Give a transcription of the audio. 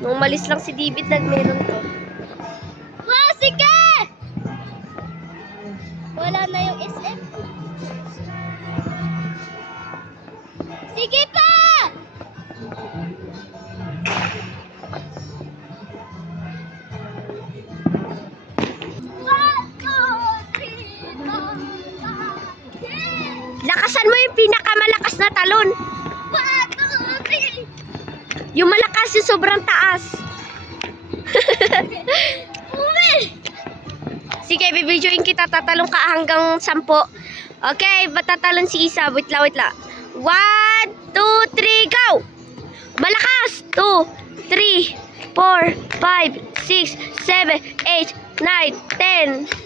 Nung umalis lang si David, nagmeron to. Wow, sige! Wala na yung SM. Sige pa! Lakasan mo yung pinakamalakas na talon. Yung malakas yung sobrang taas. Sige, bibidyoin kita. Tatalon ka hanggang 10. Okay, matatalon si Isa. Wait lang. 1, 2, 3, go! Malakas! 2, 3, 4, 5, 6, 7, 8, 9, 10.